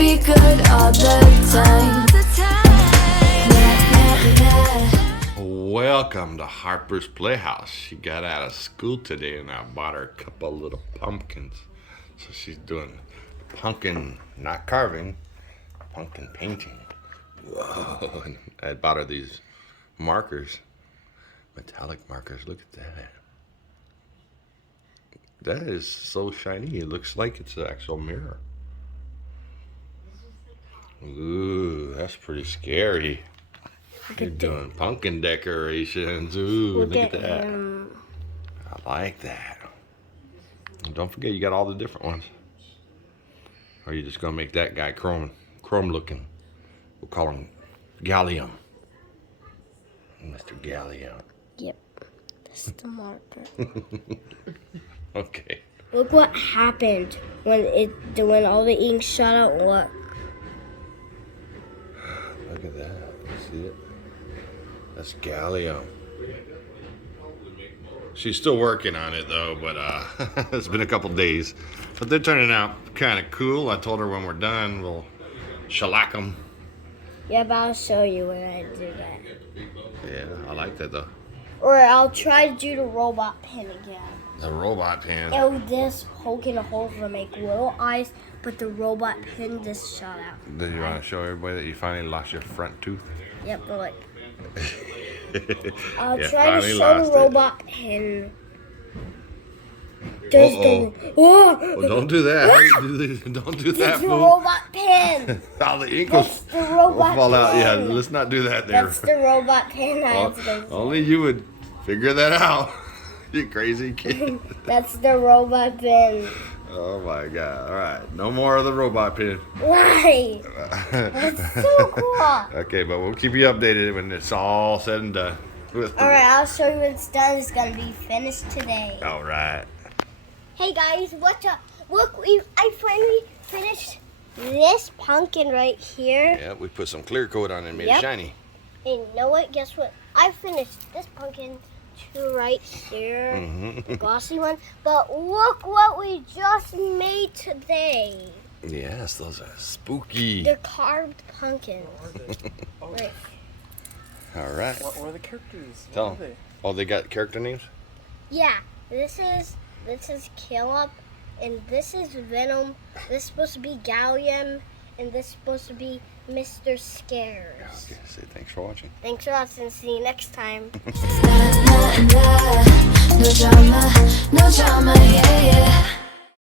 be good all the time. Welcome to Harper's Playhouse. She got out of school today and I bought her a couple of little pumpkins. So she's doing pumpkin, not carving, pumpkin painting. Whoa. And I bought her these markers, metallic markers. Look at that. That is so shiny. It looks like it's an actual mirror. Ooh, that's pretty scary. You're doing pumpkin decorations. Ooh, look at that. I like that. And don't forget, you got all the different ones. Or are you just gonna make that guy chrome looking? We'll call him Gallium. Mr. Gallium. Yep, this is the marker. Okay. Look what happened when all the ink shot out. Look. Look at that. See it? That's Gallium. She's still working on it though, but it's been a couple days. But they're turning out kind of cool. I told her when we're done, we'll shellac them. Yeah, but I'll show you when I do that. Yeah, I like that though. Or I'll try to do the robot pin again. The robot pin. It was this poking a hole to make little eyes, but the robot pin just shot out. Did you want to show everybody that you finally lost your front tooth? Yep, but like. I'll Yeah, try to finally show lost the it. robot pin. There's the. Oh, don't do that. Don't do that, It's the fool. robot pin. All the ink will That's the robot fall out. Yeah, pin. let's not do that there. That's the robot pin. Only you would figure that out. You crazy kid. That's the robot pin. Oh my God. All right. No more of the robot pin. Why? That's so cool. Okay, but we'll keep you updated when it's all said and done. Alright, I'll show you when it's done. It's gonna be finished today. All right. Hey guys, what's up? Look, I finally finished this pumpkin right here. Yeah, we put some clear coat on it and made it Yep. shiny. And you know what? Guess what? I finished this pumpkin too right here. The glossy one. But look what we just made today. Yes, those are spooky. They're carved pumpkins. Right. All right. What were the characters? Tell What were them. Oh, they got character names? Yeah, this is Kill Up, and this is Venom. This is supposed to be Gallium, and this is supposed to be Mr. Scares. Okay, say thanks for watching. Thanks for watching. See you next time. No drama, yeah, yeah.